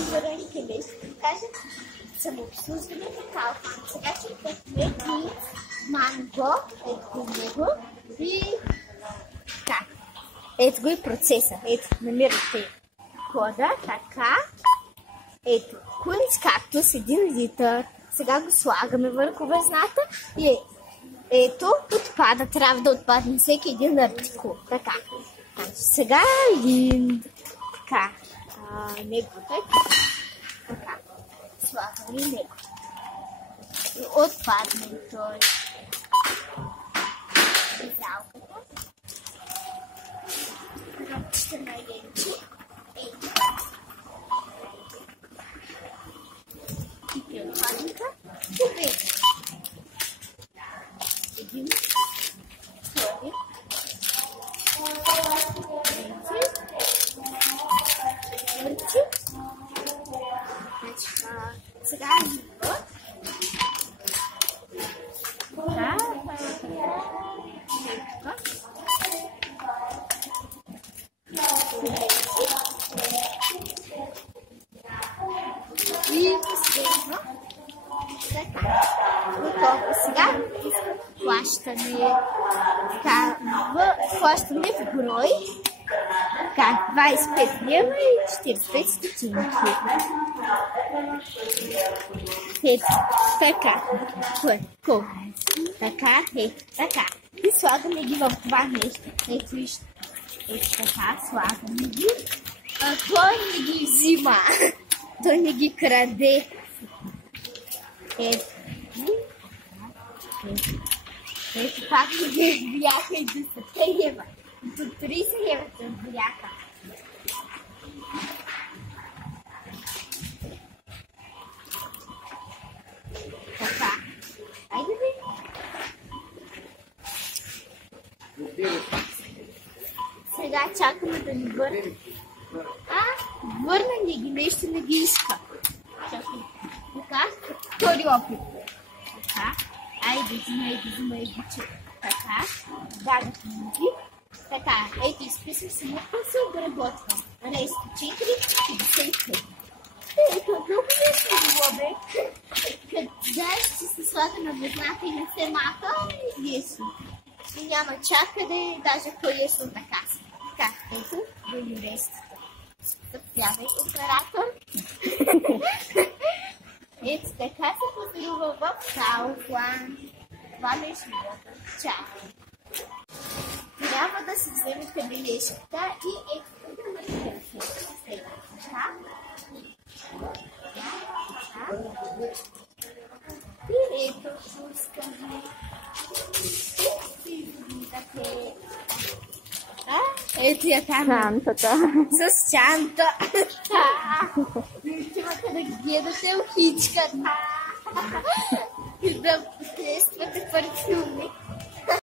Вероника нещо да кажа. Самообслужване какао. Сега ще пътме и манго, ето го него и така. Ето го и процеса. Ето, намирате кода, така. Ето, кунц кактус 1 литър. Сега го слагаме върху везната и ето, отпада. Трябва да отпадне всеки един артикул. Така. Сега един. Така. Неговото е така. Слагаме него. Отпадне той. Залката. Ще наленчи. Ето. И преотпадника. Добре. Един. Втори. Трети. Сега живо. И последно. Готово. Сега плащане. Плащане в брой. Така, 25 лева и 45 стотинки. Ето, така. Колко? Така, ето, така. И слагаме ги в това нещо. Ето, вижте. Ето така, слагаме ги. Той не ги взима. Той не ги краде. Ето. Ето пак ги бяха и до 10 лева. До 30 лева се бяха. Така. Айде бе. Сега чакаме да ни върне. Върна ни ги, нещо не ги иска. Чакай. Така, втори опит. Така. Айде, взимай ги. Така. Дадахме ги. Така, ето изписах само какво се обработва. Арест 4,55. Ето, много нещо било, бе. Като знаеш, че се слага на везната и не се маха, лесно. И няма чакане, даже по-лесно на каса. Така, ето, до арестата. Съпявай, оператор. Ето така се пазарува в Kaufland. Това нещо е чакай. Трябва да си вземете бележката и ето да натърсите. Така. И ето пускаме. И виждате. Ето я там. Чантата. С чанта. Отивате да гледате очичката. И да тествате парфюми.